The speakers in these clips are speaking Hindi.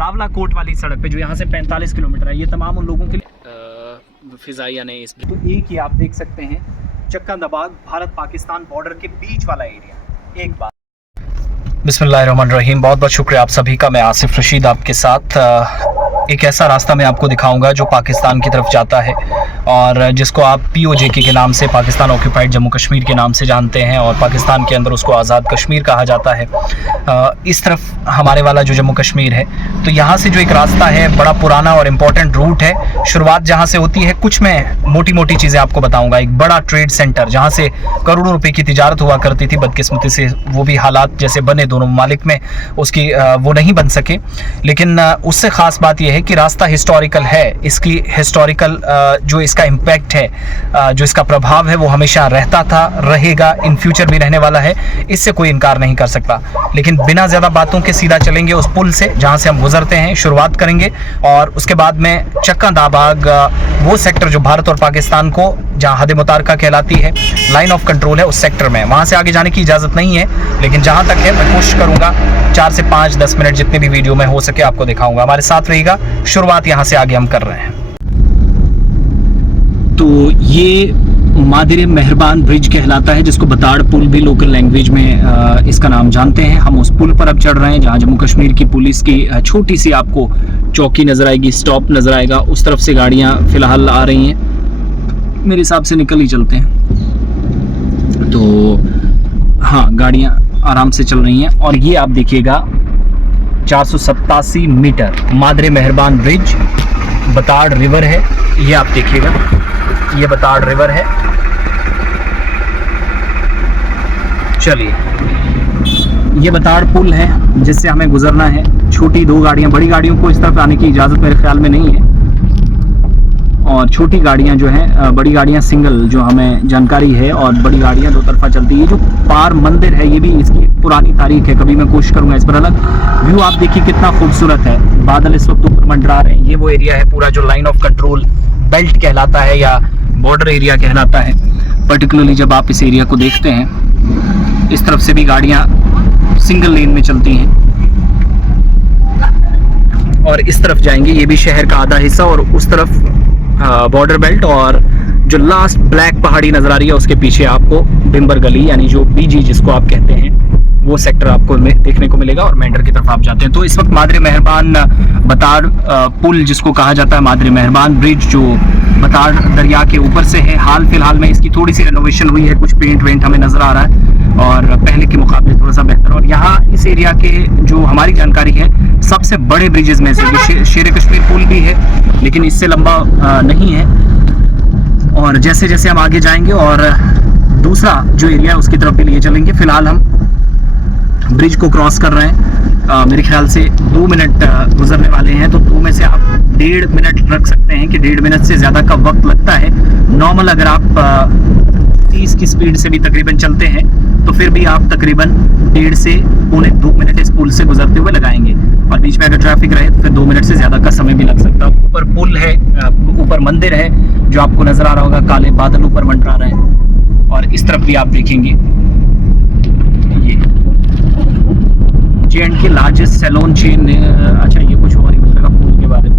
रावला कोट वाली सड़क पे जो यहाँ से 45 किलोमीटर है, ये तमाम उन लोगों के लिए फिजाइया ने इस तो एक ही आप देख सकते हैं चक्का दबाग भारत पाकिस्तान बॉर्डर के बीच वाला एरिया। एक बात बिस्मिल्लाहिर्रहमानिर्रहीम, बहुत बहुत शुक्रिया आप सभी का। मैं आसिफ रशीद आपके साथ एक ऐसा रास्ता मैं आपको दिखाऊंगा जो पाकिस्तान की तरफ जाता है और जिसको आप POJK के नाम से, पाकिस्तान ऑक्यूपाइड जम्मू कश्मीर के नाम से जानते हैं, और पाकिस्तान के अंदर उसको आज़ाद कश्मीर कहा जाता है। इस तरफ हमारे वाला जो जम्मू कश्मीर है, तो यहाँ से जो एक रास्ता है बड़ा पुराना और इम्पोर्टेंट रूट है। शुरुआत जहाँ से होती है, कुछ मैं मोटी मोटी चीज़ें आपको बताऊँगा। एक बड़ा ट्रेड सेंटर जहाँ से करोड़ों रुपये की तिजारत हुआ करती थी, बदकिस्मती से वो भी हालात जैसे बने दोनों ममालिक में उसकी वो नहीं बन सके। लेकिन उससे ख़ास बात यह है कि रास्ता हिस्टोरिकल है। इसकी हिस्टोरिकल जो इसका इम्पैक्ट है, जो इसका प्रभाव है, वो हमेशा रहता था, रहेगा, इन फ्यूचर भी रहने वाला है, इससे कोई इनकार नहीं कर सकता। लेकिन बिना ज़्यादा बातों के सीधा चलेंगे उस पुल से जहाँ से हम गुजरते हैं, शुरुआत करेंगे और उसके बाद में चक्का दाबाग, वो सेक्टर जो भारत और पाकिस्तान को, जहाँ हद मुतारका कहलाती है, लाइन ऑफ कंट्रोल है, उस सेक्टर में, वहाँ से आगे जाने की इजाज़त नहीं है। लेकिन जहाँ तक है मैं कोशिश करूँगा 4 से 5-10 मिनट जितने भी वीडियो में हो सके आपको दिखाऊंगा। हमारे साथ रहिएगा। शुरुआत यहाँ से आगे हम कर रहे हैं। तो ये मादिर मेहरबान ब्रिज कहलाता है, जिसको बताड़ पुल भी लोकल लैंग्वेज में इसका नाम जानते हैं। हम उस पुल पर अब चढ़ रहे हैं जहाँ जम्मू कश्मीर की पुलिस की छोटी सी आपको चौकी नज़र आएगी, स्टॉप नज़र आएगा। उस तरफ से गाड़ियाँ फ़िलहाल आ रही हैं, मेरे हिसाब से निकल ही चलते हैं। तो हाँ, गाड़ियाँ आराम से चल रही हैं। और ये आप देखिएगा 487 मीटर मादरे मेहरबान ब्रिज, बताड़ रिवर है। ये आप देखिएगा, ये बताड़ रिवर है। चलिए, ये बताड़ पुल है जिससे हमें गुजरना है। छोटी 2 गाड़ियां, बड़ी गाड़ियों को इस तरफ आने की इजाज़त मेरे ख्याल में नहीं है, और छोटी गाड़ियां जो हैं, बड़ी गाड़ियां सिंगल जो हमें जानकारी है, और बड़ी गाड़ियां 2 तरफा चलती है। ये जो पार मंदिर है, ये भी इसकी पुरानी तारीख है, कभी मैं कोशिश करूंगा इस पर अलग व्यू। आप देखिए कितना खूबसूरत है, बादल इस वक्त ऊपर मंडरा रहे हैं। ये वो एरिया है पूरा जो लाइन ऑफ कंट्रोल बेल्ट कहलाता है या बॉर्डर एरिया कहलाता है। पर्टिकुलरली जब आप इस एरिया को देखते हैं, इस तरफ से भी गाड़ियां सिंगल लेन में चलती हैं और इस तरफ जाएंगे। ये भी शहर का आधा हिस्सा, और उस तरफ बॉर्डर बेल्ट, और जो लास्ट ब्लैक पहाड़ी नजर आ रही है उसके पीछे आपको बिम्बर गली यानी जो BG जिसको आप कहते हैं, वो सेक्टर आपको देखने को मिलेगा। और मेंढर की तरफ आप जाते हैं तो इस वक्त मादरे मेहरबान बताड़ पुल जिसको कहा जाता है, मादरे मेहरबान ब्रिज, जो बताड़ दरिया के ऊपर से है। हाल फिलहाल में इसकी थोड़ी सी रेनोवेशन हुई है, कुछ पेंट वेंट हमें नजर आ रहा है और पहले के मुकाबले थोड़ा सा बेहतर। और यहाँ इस एरिया के जो हमारी जानकारी है, सबसे बड़े ब्रिजेस में से शेर कश्मीर पुल भी है, लेकिन इससे लंबा नहीं है। और जैसे जैसे हम आगे जाएंगे और दूसरा जो एरिया है उसकी तरफ भी लिए चलेंगे। फिलहाल हम ब्रिज को क्रॉस कर रहे हैं। मेरे ख्याल से 2 मिनट गुजरने वाले हैं, तो 2 में से आप 1.5 मिनट रख सकते हैं कि 1.5 मिनट से ज़्यादा का वक्त लगता है। नॉर्मल अगर आप 30 की स्पीड से भी तकरीबन चलते हैं तो फिर भी आप तकरीबन 1.5 से 2 मिनट इस पुल से गुजरते हुए लगाएंगे। और बीच में अगर ट्रैफिक रहे तो फिर 2 मिनट से ज़्यादा का समय भी लग सकता है। ऊपर पुल है, ऊपर मंदिर है जो आपको नज़र आ रहा होगा, काले बादल ऊपर मंडरा रहे हैं। और इस तरफ भी आप देखेंगे, ये J&K लार्जेस्ट सैलून चेन। अच्छा, ये कुछ और ही मुझे लगा पुल के बारे में।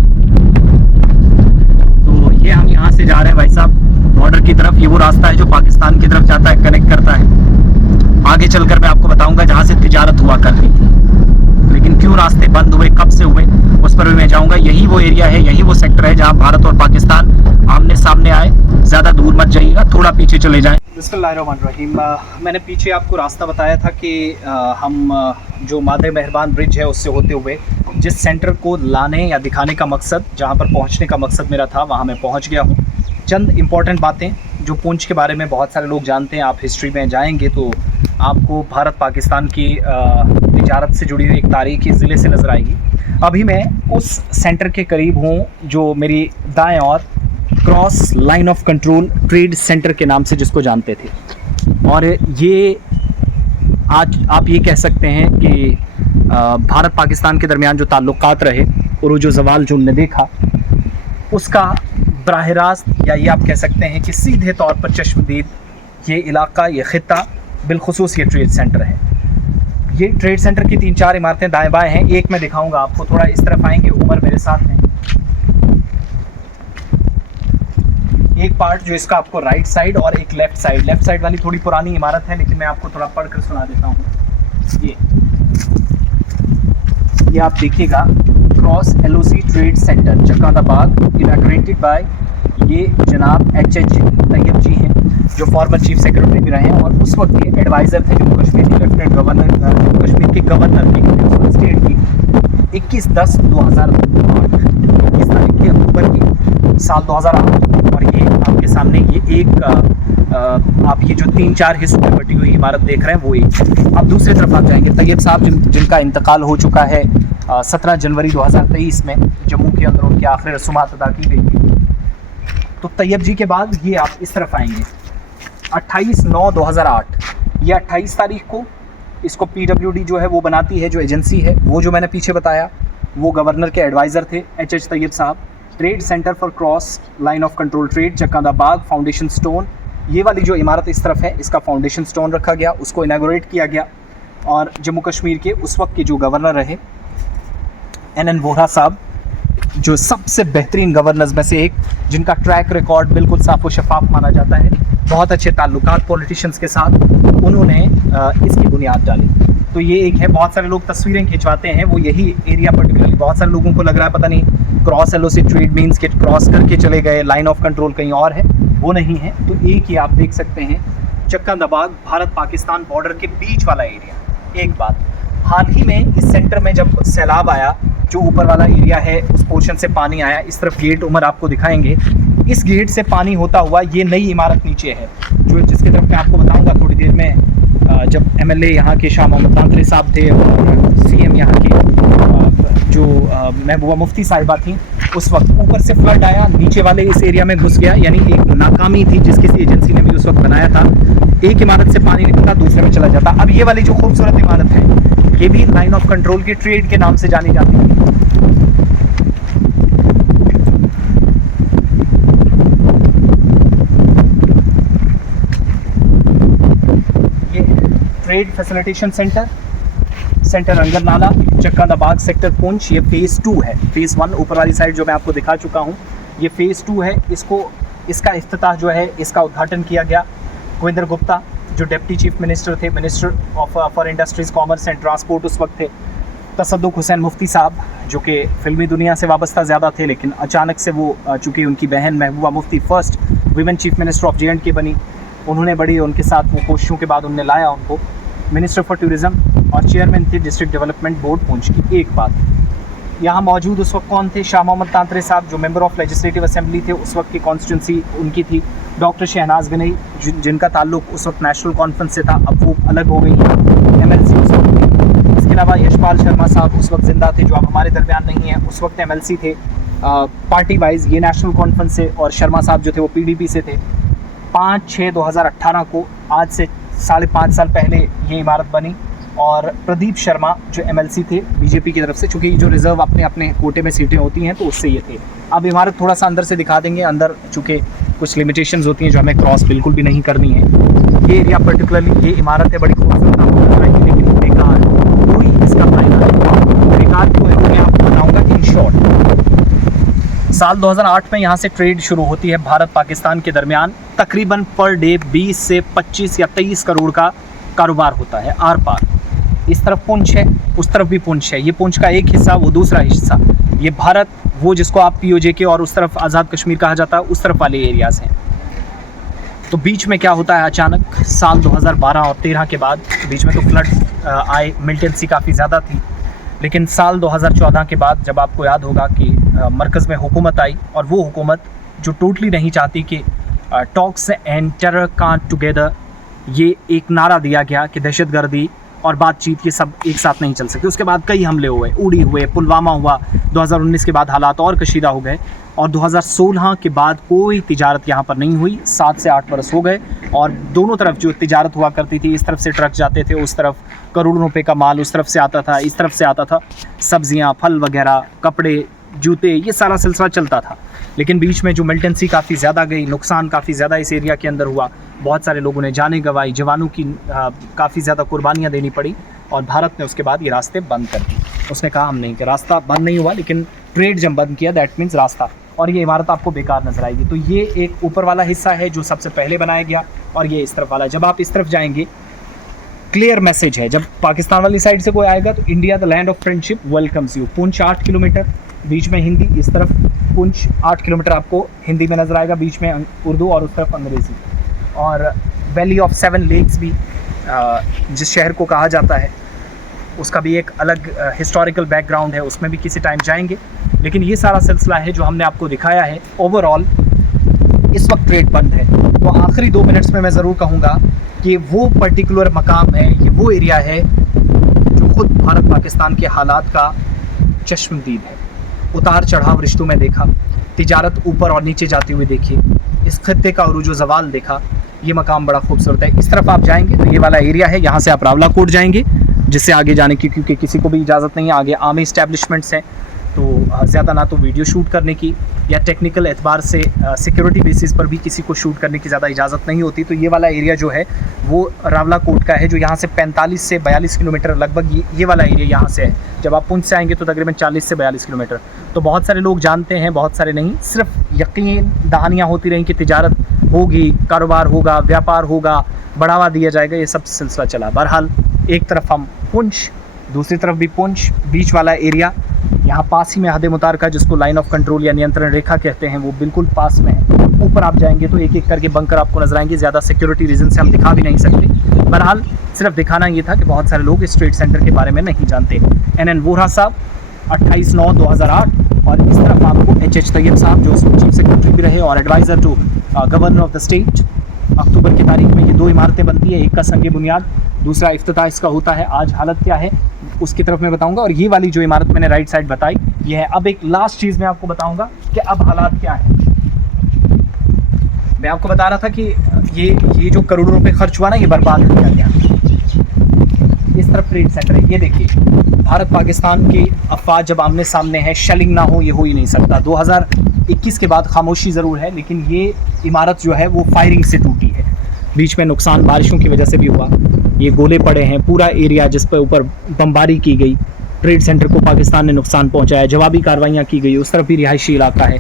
तो ये हम यहाँ से जा रहे हैं भाई साहब बॉर्डर की तरफ। ये वो रास्ता है जो पाकिस्तान की तरफ जाता है, कनेक्ट करता है। आगे चलकर मैं आपको बताऊंगा जहाँ से तिजारत हुआ करती थी, लेकिन क्यों रास्ते बंद हुए, कब से हुए, उस पर भी मैं जाऊंगा। यही वो एरिया है, यही वो सेक्टर है जहाँ भारत और पाकिस्तान आमने सामने आए। ज़्यादा दूर मत जाइएगा, थोड़ा पीछे चले जाएं। बिस्मिल्लाहिर्रहमानिर्रहीम। मैंने पीछे आपको रास्ता बताया था कि हम जो मादरे मेहरबान ब्रिज है उससे होते हुए जिस सेंटर को लाने या दिखाने का मकसद, जहाँ पर पहुँचने का मकसद मेरा था, वहाँ मैं पहुँच गया हूँ। चंद इम्पॉर्टेंट बातें जो पूंछ के बारे में बहुत सारे लोग जानते हैं, आप हिस्ट्री में जाएंगे तो आपको भारत पाकिस्तान की तिजारत से जुड़ी हुई एक तारीखी ज़िले से नज़र आएगी। अभी मैं उस सेंटर के करीब हूँ जो मेरी दाएं और cross line of control trade centre के नाम से जिसको जानते थे। और ये आज आप ये कह सकते हैं कि भारत पाकिस्तान के दरमियान जो ताल्लुकात रहे, उरूज व ज़वाल जो हमने देखा, उसका बराह रास्त, या ये आप कह सकते हैं कि सीधे तौर पर चश्मदीद ये इलाका, ये ख़ित्ता, बिलखुसूस ये ट्रेड सेंटर है। ये ट्रेड सेंटर की 3-4 इमारतें दाएं बाएं हैं। एक मैं दिखाऊंगा आपको, थोड़ा इस तरफ आएंगे, उमर मेरे साथ हैं। एक पार्ट जो इसका आपको राइट साइड और एक लेफ्ट साइड वाली थोड़ी पुरानी इमारत है, लेकिन मैं आपको थोड़ा पढ़कर सुना देता हूँ। ये आप देखिएगा, cross LOC trade centre Chakkadabad, inaugurated by ये जनाब एच.एच. तैयब जी हैं, जो फॉर्मर चीफ सेक्रेटरी भी रहे हैं और उस वक्त के एडवाइज़र थे जम्मू कश्मीर के लेफ्टिनेंट गवर्नर, जम्मू कश्मीर के गवर्नर की स्टेट की। 21/10/2008, 21 तारीख के अक्टूबर की साल 2008। और ये आपके सामने ये एक आप ये जो 3-4 हिस्सों में बटी हुई इमारत देख रहे हैं वो एक। अब दूसरी तरफ आप जाएंगे, तैयब साहब जिनका इंतकाल हो चुका है 17 जनवरी 2023 में, जम्मू के अंदर उनकी आखिरी रसूमात अदा की गई थी। तो तैयब जी के बाद ये आप इस तरफ आएंगे, 28/9/2008, ये 28 तारीख को इसको PWD जो है वो बनाती है, जो एजेंसी है वो जो मैंने पीछे बताया, वो गवर्नर के एडवाइज़र थे H H. Tayyab sahab. Trade centre for cross line of control trade Chakkadabad, foundation stone, ये वाली जो इमारत इस तरफ है इसका फाउंडेशन स्टोन रखा गया, उसको इनागोरेट किया गया। और जम्मू कश्मीर के उस वक्त के जो गवर्नर रहे NN वोहरा साहब, जो सबसे बेहतरीन गवर्नर्स में से एक, जिनका ट्रैक रिकॉर्ड बिल्कुल साफ व शफाफ माना जाता है, बहुत अच्छे ताल्लुकात पॉलिटिशियंस के साथ, उन्होंने इसकी बुनियाद डाली। तो ये एक है, बहुत सारे लोग तस्वीरें खिंचवाते हैं, वो यही एरिया पर्टिकुलरली, बहुत सारे लोगों को लग रहा है पता नहीं क्रॉस एलओसी ट्रेड मीन्स के क्रॉस करके चले गए, लाइन ऑफ कंट्रोल कहीं और है, वो नहीं है। तो एक ही आप देख सकते हैं, चक्कादाबाद भारत पाकिस्तान बॉर्डर के बीच वाला एरिया। एक बात, हाल ही में इस सेंटर में जब सैलाब आया, जो ऊपर वाला एरिया है उस पोर्शन से पानी आया, इस तरफ गेट उमर आपको दिखाएंगे, इस गेट से पानी होता हुआ ये नई इमारत नीचे है, जो जिसकी तरफ मैं आपको बताऊंगा थोड़ी देर में। जब MLA यहाँ के शाह मोहम्मद तांत्रे साहब थे और CM यहाँ की जो महबूबा मुफ्ती साहिबा थी, उस वक्त ऊपर से फ्लड आया, नीचे वाले इस एरिया में घुस गया, यानी एक नाकामी थी जिस किसी एजेंसी ने भी उस वक्त बनाया था। एक इमारत से पानी निकलता, दूसरे में चला जाता। अब ये वाली जो खूबसूरत इमारत है, ये भी लाइन ऑफ कंट्रोल की ट्रेड के नाम से जानी जाती है। ये trade facilitation centre Angarnala Chakkadabad sector Poonch, ये फेज़ 2 है। फेज़ 1 ऊपर वाली साइड जो मैं आपको दिखा चुका हूँ, ये फेज़ 2 है। इसका इफ्तिताह जो है, इसका उद्घाटन किया गया कुविंदर गुप्ता, जो डिप्टी चीफ मिनिस्टर थे, minister for industries, commerce and transport उस वक्त थे। तसद्दुक हुसैन मुफ्ती साहब, जो कि फ़िल्मी दुनिया से वाबस्ता ज़्यादा थे, लेकिन अचानक से वो चूँकि उनकी बहन Mehbooba Mufti first women chief minister of J&K बनी, उन्होंने बड़ी उनके साथ वो कोशिशों के बाद उन्होंने लाया उनको। मिनिस्टर फॉर टूरिज़्म और चेयरमैन थे डिस्ट्रिक्ट डेवलपमेंट बोर्ड पुंछ की। एक बात, यहाँ मौजूद उस वक्त कौन थे? शाह मोहम्मद तांत्रे साहब, जो मेंबर ऑफ लेजिस्लेटिव असेंबली थे, उस वक्त की कॉन्स्टिट्यूंसी उनकी थी। डॉक्टर शहनाज गनई, जिनका ताल्लुक उस वक्त नेशनल कॉन्फ्रेंस से था, अब वो अलग हो गई हैं, MLC उस वक्त थे। इसके अलावा यशपाल शर्मा साहब उस वक्त ज़िंदा थे, जो अब हमारे दरमियान नहीं है, उस वक्त MLC थे पार्टी वाइज, ये नेशनल कॉन्फ्रेंस से, और शर्मा साहब जो थे वो PDP से थे। 5/6/2018 को, आज से 5.5 साल पहले ये इमारत बनी। और प्रदीप शर्मा जो MLC थे BJP की तरफ से, चूँकि जो रिज़र्व अपने अपने कोटे में सीटें होती हैं, तो उससे ये थे। अब इमारत थोड़ा सा अंदर से दिखा देंगे। अंदर चूँकि कुछ लिमिटेशंस होती हैं जो हमें क्रॉस बिल्कुल भी नहीं करनी है। ये एरिया पर्टिकुलरली, ये इमारत है बड़ी खूबसूरत, लेकिन बेकार, कोई इसका फायदा नहीं। बेकार क्यों है, मैं आपको बताऊँगा इन शॉर्ट। साल 2008 में यहाँ से ट्रेड शुरू होती है भारत पाकिस्तान के दरमियान। तकरीबन पर डे 20 से 25 या 23 करोड़ का कारोबार होता है आर पार। इस तरफ पुंछ है, उस तरफ भी पुंछ है। ये पुंछ का एक हिस्सा, वो दूसरा हिस्सा। ये भारत, वो जिसको आप POJ और उस तरफ आज़ाद कश्मीर कहा जाता है, उस तरफ वाले एरियाज़ हैं। तो बीच में क्या होता है, अचानक साल 2012 और 13 के बाद, बीच में तो फ्लड आए, मिलिटेंसी काफ़ी ज़्यादा थी, लेकिन साल 2014 के बाद जब आपको याद होगा कि मरकज़ में हुकूमत आई, और वो हुकूमत जो टोटली नहीं चाहती कि talks and terror can't together, ये एक नारा दिया गया कि दहशतगर्दी और बातचीत ये सब एक साथ नहीं चल सकते। उसके बाद कई हमले हुए, उड़ी हुए, पुलवामा हुआ, 2019 के बाद हालात और कशीदा हो गए, और 2016 के बाद कोई तिजारत यहाँ पर नहीं हुई। 7 से 8 बरस हो गए, और दोनों तरफ जो तिजारत हुआ करती थी, इस तरफ से ट्रक जाते थे, उस तरफ करोड़ों रुपए का माल उस तरफ से आता था, इस तरफ से आता था, सब्जियाँ, फल वगैरह, कपड़े, जूते, ये सारा सिलसिला चलता था। लेकिन बीच में जो मिलिटेंसी काफ़ी ज़्यादा गई, नुकसान काफ़ी ज़्यादा इस एरिया के अंदर हुआ, बहुत सारे लोगों ने जानें गंवाई, जवानों की काफ़ी ज़्यादा कुर्बानियाँ देनी पड़ी। और भारत ने उसके बाद ये रास्ते बंद कर दिए। उसने कहा हम नहीं कि रास्ता बंद नहीं हुआ, लेकिन ट्रेड जब बंद किया दैट मीन्स रास्ता, और ये इमारत आपको बेकार नजर आएगी। तो ये एक ऊपर वाला हिस्सा है जो सबसे पहले बनाया गया, और ये इस तरफ वाला। जब आप इस तरफ जाएंगे क्लियर मैसेज है, जब पाकिस्तान वाली साइड से कोई आएगा तो India the land of friendship welcomes you. Poonch 8 kilometre, बीच में हिंदी, इस तरफ पुंछ 8 किलोमीटर आपको हिंदी में नज़र आएगा, बीच में उर्दू और उस तरफ अंग्रेज़ी। और वैली ऑफ 7 लेक्स भी जिस शहर को कहा जाता है उसका भी एक अलग हिस्टोरिकल बैकग्राउंड है, उसमें भी किसी टाइम जाएंगे। लेकिन ये सारा सिलसिला है जो हमने आपको दिखाया है। ओवरऑल इस वक्त ट्रेड बंद है, तो आखिरी 2 मिनट्स में मैं ज़रूर कहूँगा कि वो पर्टिकुलर मकाम है, ये वो एरिया है जो ख़ुद भारत पाकिस्तान के हालात का चश्मदीद है। उतार चढ़ाव रिश्तों में देखा, तिजारत ऊपर और नीचे जाती हुई देखी, इस खत्ते का उरूज ज़वाल देखा। ये मकाम बड़ा खूबसूरत है। इस तरफ आप जाएंगे तो ये वाला एरिया है, यहाँ से आप रावलाकोट जाएंगे, जिससे आगे जाने की क्योंकि किसी को भी इजाज़त नहीं है। आगे आर्मी इस्टेब्लिशमेंट्स हैं, तो ज़्यादा ना तो वीडियो शूट करने की या टेक्निकल एतबार से सिक्योरिटी बेसिस पर भी किसी को शूट करने की ज़्यादा इजाज़त नहीं होती। तो ये वाला एरिया जो है वो रावलाकोट का है, जो यहाँ से 45 से 42 किलोमीटर लगभग ये वाला एरिया यहाँ से है। जब आप पुंछ से आएंगे तो तकरीबन 40 से 42 किलोमीटर। तो बहुत सारे लोग जानते हैं, बहुत सारे नहीं। सिर्फ यकीन दहानियाँ होती रहीं कि तिजारत होगी, कारोबार होगा, व्यापार होगा, बढ़ावा दिया जाएगा, ये सब सिलसिला चला। बहरहाल एक तरफ हम पुंछ, दूसरी तरफ भी पुंछ, बीच वाला एरिया यहाँ पास ही में हद मुतार का, जिसको लाइन ऑफ कंट्रोल या नियंत्रण रेखा कहते हैं, वो बिल्कुल पास में है। ऊपर आप जाएंगे तो एक एक करके बंकर आपको नजर आएंगे। ज़्यादा सिक्योरिटी रीज़न से हम दिखा भी नहीं सकते। बहरहाल सिर्फ दिखाना ये था कि बहुत सारे लोग इस ट्रेड सेंटर के बारे में नहीं जानते। NN वोहरा साहब 28/9/2008, और इस तरफ आपको HH तैयब साहब जो चीफ सेक्रेटरी भी रहे और adviser to governor of the state. अक्टूबर की तारीख में ये 2 इमारतें बनती है, एक का संग बुनियाद, दूसरा इफ्तिताह इसका होता है। आज हालत क्या है उसकी तरफ मैं बताऊंगा। और ये वाली जो इमारत मैंने राइट साइड बताई ये है। अब एक लास्ट चीज़ मैं आपको बताऊंगा कि अब हालात क्या है। मैं आपको बता रहा था कि ये जो करोड़ों रुपए खर्च हुआ ना, ये बर्बाद हो गया। इस तरफ ट्रेड सेंटर है, ये देखिए। भारत पाकिस्तान की अफवाज जब आमने सामने है, शेलिंग ना हो ये हो ही नहीं सकता। 2021 के बाद खामोशी ज़रूर है, लेकिन ये इमारत जो है वो फायरिंग से टूटी है। बीच में नुकसान बारिशों की वजह से भी हुआ। ये गोले पड़े हैं, पूरा एरिया जिस पर ऊपर बमबारी की गई, ट्रेड सेंटर को पाकिस्तान ने नुकसान पहुंचाया, जवाबी कार्रवाइयाँ की गई, उस तरफ भी रिहायशी इलाका है।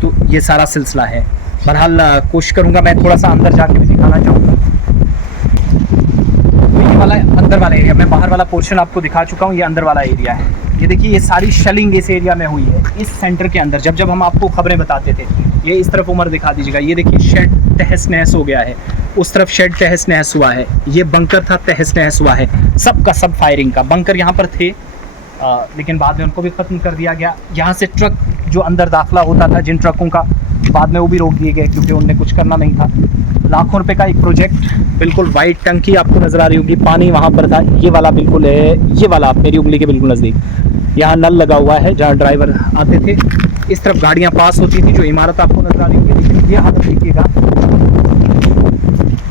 तो ये सारा सिलसिला है। बहरहाल कोशिश करूँगा मैं थोड़ा सा अंदर जाके भी दिखाना चाहूँगा। तो ये वाला अंदर वाला एरिया, मैं बाहर वाला पोर्शन आपको दिखा चुका हूँ, ये अंदर वाला एरिया है। ये देखिए, ये सारी शेलिंग इस एरिया में हुई है, इस सेंटर के अंदर। जब हम आपको खबरें बताते थे, ये इस तरफ उमर दिखा दीजिएगा, ये देखिए शेड तहस नहस हो गया है, उस तरफ शेड तहस नहस हुआ है, ये बंकर था तहस नहस हुआ है, सब का सब फायरिंग का। बंकर यहाँ पर थे लेकिन बाद में उनको भी ख़त्म कर दिया गया। यहाँ से ट्रक जो अंदर दाखिला होता था जिन ट्रकों का, बाद में वो भी रोक दिए गए क्योंकि उनने कुछ करना नहीं था। लाखों रुपए का एक प्रोजेक्ट, बिल्कुल वाइट टंकी आपको नज़र आ रही होगी, पानी वहाँ पर था। ये वाला बिल्कुल है, ये वाला मेरी उंगली के बिल्कुल नज़दीक, यहाँ नल लगा हुआ है जहाँ ड्राइवर आते थे। इस तरफ गाड़ियाँ पास होती थी, जो इमारत आपको नज़र आ रही होगी। लेकिन ये हालत देखिएगा,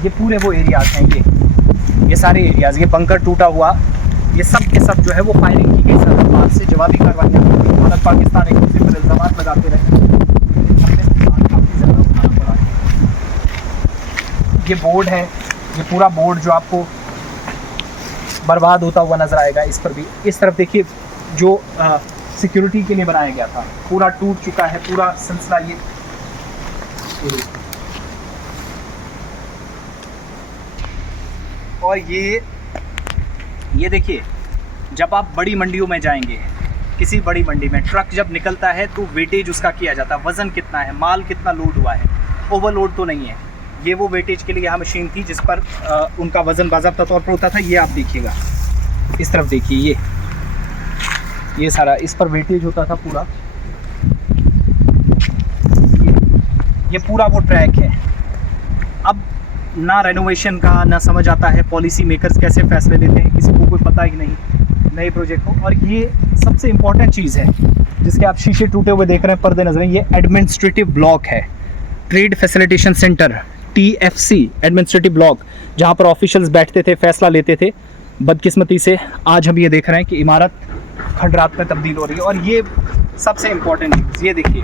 ये पूरे वो एरियाज हैं, ये सारे एरियाज, ये बंकर टूटा हुआ, ये सब के सब जो है वो फायरिंग की गई सरहद से, जवाबी कार्रवाइयाँ। भारत पाकिस्तान एक दूसरे पर इल्ज़ाम लगाते रहे, ये बोर्ड है, ये पूरा बोर्ड जो आपको बर्बाद होता हुआ नज़र आएगा। इस पर भी इस तरफ देखिए, जो सिक्योरिटी के लिए बनाया गया था पूरा टूट चुका है, पूरा सिलसिला। और ये देखिए, जब आप बड़ी मंडियों में जाएंगे, किसी बड़ी मंडी में ट्रक जब निकलता है तो वेटेज उसका किया जाता है, वज़न कितना है, माल कितना लोड हुआ है, ओवरलोड तो नहीं है। ये वो वेटेज के लिए यहाँ मशीन थी जिस पर उनका वज़न बाज़ाब्ता तौर पर होता था। ये आप देखिएगा, इस तरफ देखिए, ये सारा इस पर वेटेज होता था पूरा। ये पूरा वो ट्रैक है। अब ना रेनोवेशन का ना समझ आता है, पॉलिसी मेकर्स कैसे फैसले लेते हैं, किसी को कोई पता ही नहीं नए प्रोजेक्ट को। और ये सबसे इम्पॉर्टेंट चीज़ है जिसके आप शीशे टूटे हुए देख रहे हैं, पर्दे नजर, ये एडमिनिस्ट्रेटिव ब्लॉक है, trade facilitation centre, TFC administrative block, जहाँ पर ऑफिशियल्स बैठते थे, फैसला लेते थे। बदकिस्मती से आज हम ये देख रहे हैं कि इमारत खंडरात में तब्दील हो रही है। और ये सबसे इम्पॉर्टेंट चीज़, ये देखिए,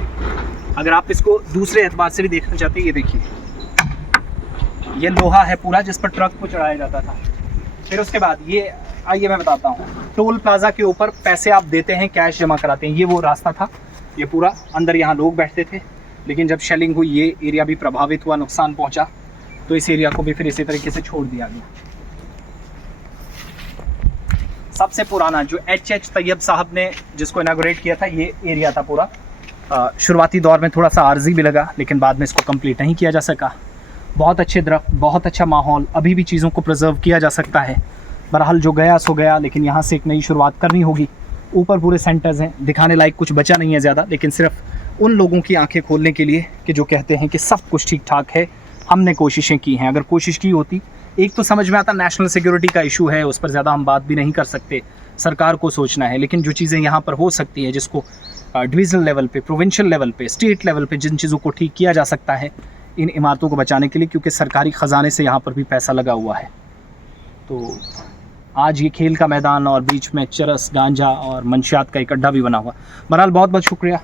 अगर आप इसको दूसरे एतबार से भी देखना चाहते हैं, ये देखिए, ये लोहा है पूरा जिस पर ट्रक को चढ़ाया जाता था। फिर उसके बाद ये आइए मैं बताता हूँ, टोल प्लाजा के ऊपर पैसे आप देते हैं, कैश जमा कराते हैं। ये वो रास्ता था, ये पूरा अंदर यहाँ लोग बैठते थे, लेकिन जब शेलिंग हुई ये एरिया भी प्रभावित हुआ, नुकसान पहुँचा, तो इस एरिया को भी फिर इसी तरीके से छोड़ दिया गया। सबसे पुराना जो एच तैयब साहब ने जिसको इनागोरेट किया था, ये एरिया था पूरा। शुरुआती दौर में थोड़ा सा आर्जी भी लगा, लेकिन बाद में इसको कंप्लीट नहीं किया जा सका। बहुत अच्छे दरख्त, बहुत अच्छा माहौल, अभी भी चीज़ों को प्रिजर्व किया जा सकता है। बहरहाल जो गया सो गया, लेकिन यहाँ से एक नई शुरुआत करनी होगी। ऊपर पूरे सेंटर्स हैं, दिखाने लायक कुछ बचा नहीं है ज़्यादा, लेकिन सिर्फ उन लोगों की आंखें खोलने के लिए कि जो कहते हैं कि सब कुछ ठीक ठाक है। हमने कोशिशें की हैं, अगर कोशिश की होती, एक तो समझ में आता नेशनल सिक्योरिटी का इशू है, उस पर ज़्यादा हम बात भी नहीं कर सकते, सरकार को सोचना है। लेकिन जो चीज़ें यहाँ पर हो सकती है, जिसको डिविजनल लेवल पे, प्रोविंशियल लेवल पे, स्टेट लेवल पे जिन चीज़ों को ठीक किया जा सकता है इन इमारतों को बचाने के लिए, क्योंकि सरकारी ख़जाने से यहाँ पर भी पैसा लगा हुआ है। तो आज ये खेल का मैदान और बीच में चरस, गांजा और मंशियात का एक अड्डा भी बना हुआ। बहरहाल बहुत बहुत शुक्रिया।